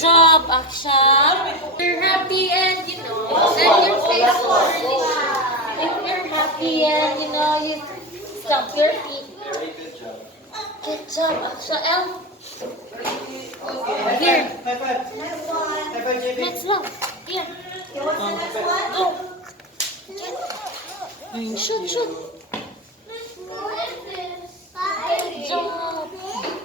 job, Aksha. You're happy and, you know, and your face will. If you're happy and, you know, you stamp your feet. Very good job. Good job, Aksha. El, High here. five. High five. High five, JB. Next lang. Here. Go. Shoot, shoot. Good job.